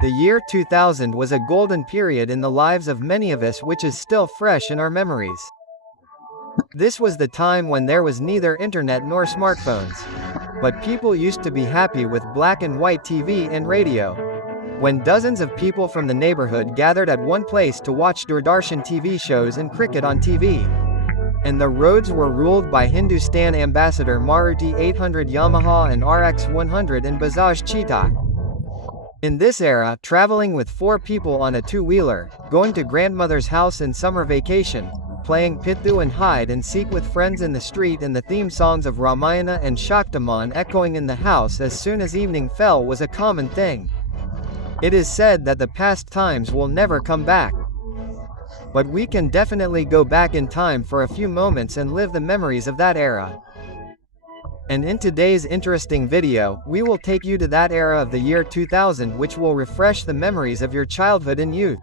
The year 2000 was a golden period in the lives of many of us, which is still fresh in our memories. This was the time when there was neither internet nor smartphones. But people used to be happy with black and white TV and radio. When dozens of people from the neighborhood gathered at one place to watch Doordarshan TV shows and cricket on TV. And the roads were ruled by Hindustan Ambassador Maruti 800 Yamaha and RX 100 and Bajaj Cheetah. In this era, traveling with 4 people on a two-wheeler, going to grandmother's house in summer vacation, playing Pithu and hide and seek with friends in the street, and the theme songs of Ramayana and Shaktiman echoing in the house as soon as evening fell was a common thing. It is said that the past times will never come back. But we can definitely go back in time for a few moments and live the memories of that era. And in today's interesting video, we will take you to that era of the year 2000, which will refresh the memories of your childhood and youth.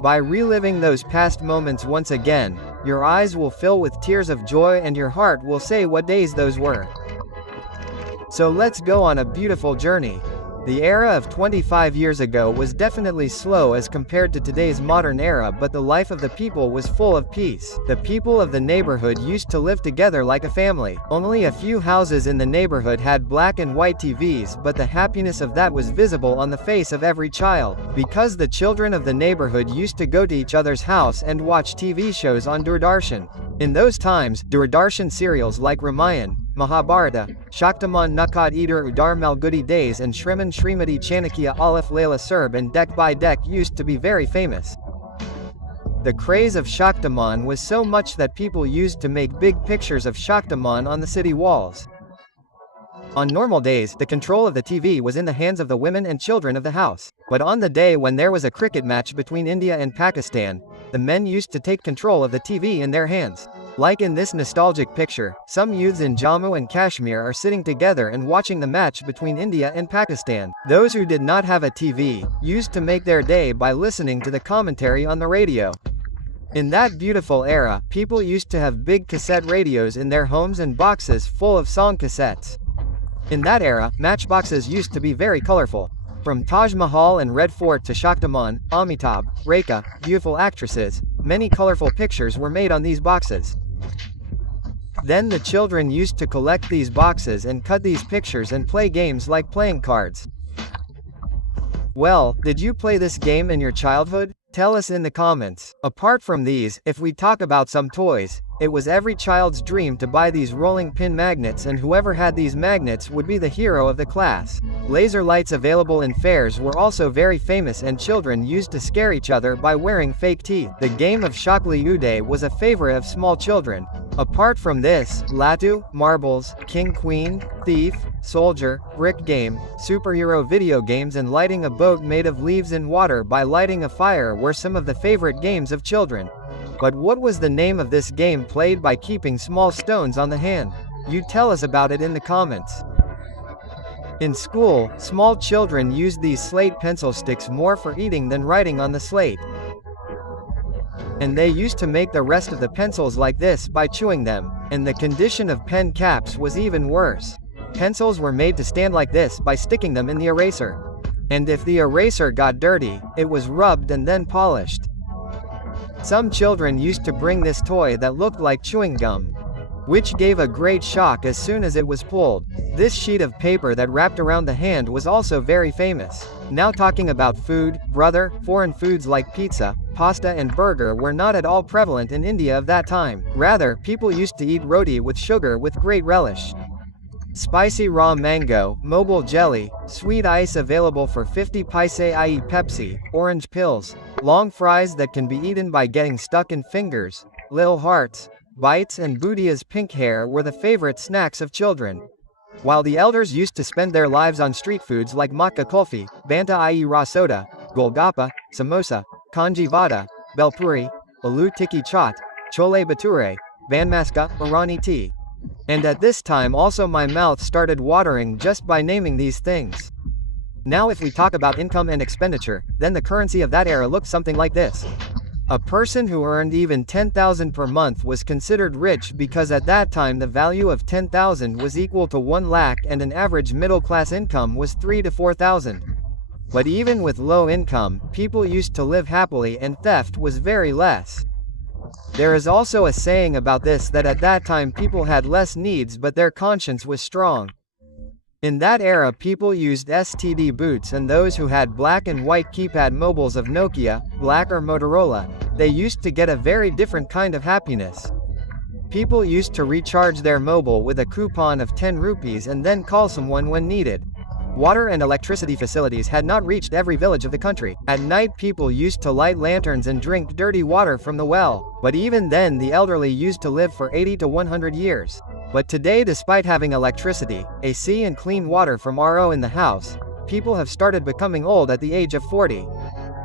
By reliving those past moments once again, your eyes will fill with tears of joy and your heart will say what days those were. So let's go on a beautiful journey. The era of 25 years ago was definitely slow as compared to today's modern era, but the life of the people was full of peace. The people of the neighborhood used to live together like a family. Only a few houses in the neighborhood had black and white TVs, but the happiness of that was visible on the face of every child, because the children of the neighborhood used to go to each other's house and watch TV shows on Doordarshan. In those times, Doordarshan serials like Ramayan, Mahabharata, Shaktiman Nakat Eater Udar Malgudi Days and Shriman Shrimati Chanakya Alif Layla Serb and Deck by Deck used to be very famous. The craze of Shaktiman was so much that people used to make big pictures of Shaktiman on the city walls. On normal days, the control of the TV was in the hands of the women and children of the house. But on the day when there was a cricket match between India and Pakistan, the men used to take control of the TV in their hands. Like in this nostalgic picture, some youths in Jammu and Kashmir are sitting together and watching the match between India and Pakistan. Those who did not have a TV used to make their day by listening to the commentary on the radio. In that beautiful era, people used to have big cassette radios in their homes and boxes full of song cassettes. In that era, matchboxes used to be very colorful. From Taj Mahal and Red Fort to Shaktiman, Amitabh, Rekha, beautiful actresses, many colorful pictures were made on these boxes. Then the children used to collect these boxes and cut these pictures and play games like playing cards. Well, did you play this game in your childhood? Tell us in the comments. Apart from these, if we talk about some toys, it was every child's dream to buy these rolling pin magnets, and whoever had these magnets would be the hero of the class. Laser lights available in fairs were also very famous, and children used to scare each other by wearing fake teeth. The game of Shakli Uday was a favorite of small children. Apart from this, Latu, marbles, king queen, thief, soldier, brick game, superhero video games and lighting a boat made of leaves in water by lighting a fire were some of the favorite games of children. But what was the name of this game played by keeping small stones on the hand? You tell us about it in the comments. In school, small children used these slate pencil sticks more for eating than writing on the slate. And they used to make the rest of the pencils like this by chewing them, and the condition of pen caps was even worse. Pencils were made to stand like this by sticking them in the eraser. And if the eraser got dirty, it was rubbed and then polished. Some children used to bring this toy that looked like chewing gum, which gave a great shock as soon as it was pulled. This sheet of paper that wrapped around the hand was also very famous. Now talking about food, brother, foreign foods like pizza, pasta and burger were not at all prevalent in India of that time. Rather, people used to eat roti with sugar with great relish. Spicy raw mango, mobile jelly, sweet ice available for 50 paise, i.e. Pepsi, orange pills, long fries that can be eaten by getting stuck in fingers, little hearts, bites and Bhudia's pink hair were the favorite snacks of children. While the elders used to spend their lives on street foods like matka kulfi, banta i.e. raw soda, golgappa, samosa, kanji vada, belpuri, aloo tikki chaat, chole bhature, vanmaska, Irani tea. And at this time also my mouth started watering just by naming these things. Now if we talk about income and expenditure, then the currency of that era looked something like this. A person who earned even 10,000 per month was considered rich because at that time the value of 10,000 was equal to 1 lakh and an average middle-class income was 3 to 4,000. But even with low income, people used to live happily and theft was very less. There is also a saying about this that at that time people had less needs but their conscience was strong. In that era people used STD boots, and those who had black and white keypad mobiles of Nokia, Black or Motorola, they used to get a very different kind of happiness. People used to recharge their mobile with a coupon of 10 rupees and then call someone when needed. Water and electricity facilities had not reached every village of the country. At night people used to light lanterns and drink dirty water from the well. But even then the elderly used to live for 80 to 100 years. But today, despite having electricity, AC and clean water from RO in the house, people have started becoming old at the age of 40.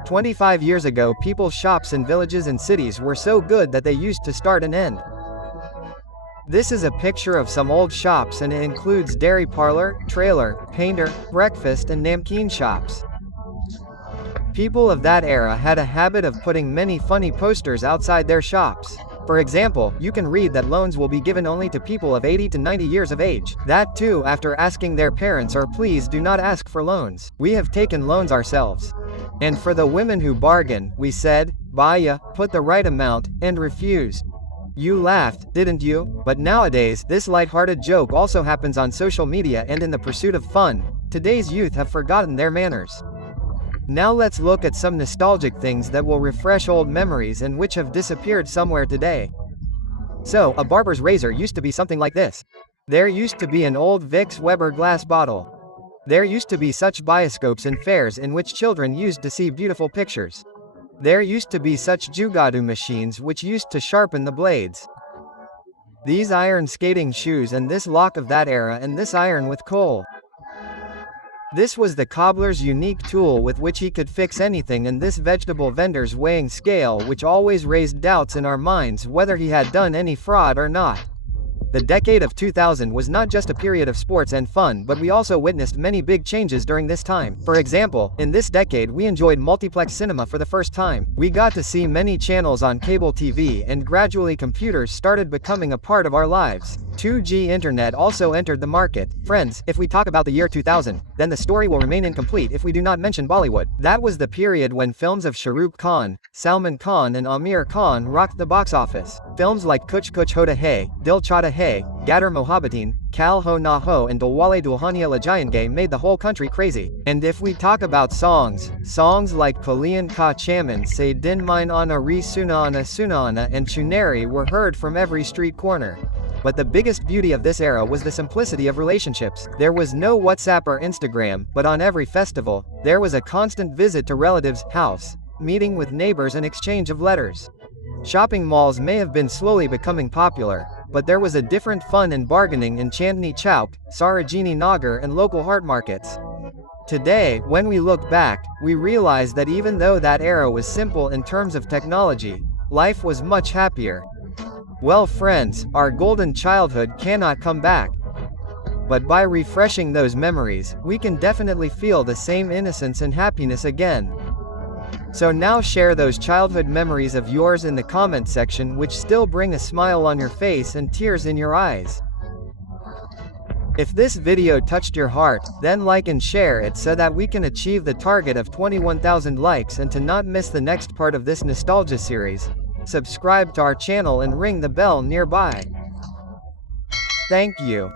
25 years ago people's shops in villages and cities were so good that they used to start and end. This is a picture of some old shops and it includes dairy parlor, trailer, painter, breakfast and namkeen shops. People of that era had a habit of putting many funny posters outside their shops. For example, you can read that loans will be given only to people of 80 to 90 years of age. That too after asking their parents or please do not ask for loans. We have taken loans ourselves. And for the women who bargain, we said, Baya, put the right amount, and refused. You laughed, didn't you? But nowadays, this light-hearted joke also happens on social media and in the pursuit of fun. Today's youth have forgotten their manners. Now let's look at some nostalgic things that will refresh old memories and which have disappeared somewhere today. So, a barber's razor used to be something like this. There used to be an old Vicks Weber glass bottle. There used to be such bioscopes in fairs in which children used to see beautiful pictures. There used to be such jugadu machines which used to sharpen the blades. These iron skating shoes and this lock of that era and this iron with coal. This was the cobbler's unique tool with which he could fix anything, and this vegetable vendor's weighing scale which always raised doubts in our minds whether he had done any fraud or not. The decade of 2000 was not just a period of sports and fun, but we also witnessed many big changes during this time. For example, in this decade we enjoyed multiplex cinema for the first time. We got to see many channels on cable TV and gradually computers started becoming a part of our lives. 2G internet also entered the market. Friends, if we talk about the year 2000, then the story will remain incomplete if we do not mention Bollywood. That was the period when films of Shah Rukh Khan, Salman Khan and Aamir Khan rocked the box office. Films like Kuch Kuch Hota Hai, Dil Chahta Hai, Gadar Mohabbateen, Kal Ho Na Ho and Dilwale Dulhania Le Jayenge made the whole country crazy. And if we talk about songs like Kaliyan Ka Chaman Se Din Mine Ana Re Sunana Sunana and Chunari were heard from every street corner. But the biggest beauty of this era was the simplicity of relationships. There was no WhatsApp or Instagram, but on every festival, there was a constant visit to relatives' house, meeting with neighbors and exchange of letters. Shopping malls may have been slowly becoming popular, but there was a different fun and bargaining in Chandni Chowk, Sarojini Nagar and local heart markets. Today, when we look back, we realize that even though that era was simple in terms of technology, life was much happier. Well friends, our golden childhood cannot come back. But by refreshing those memories, we can definitely feel the same innocence and happiness again. So now share those childhood memories of yours in the comment section which still bring a smile on your face and tears in your eyes. If this video touched your heart, then like and share it so that we can achieve the target of 21,000 likes, and to not miss the next part of this nostalgia series, subscribe to our channel and ring the bell nearby. Thank you.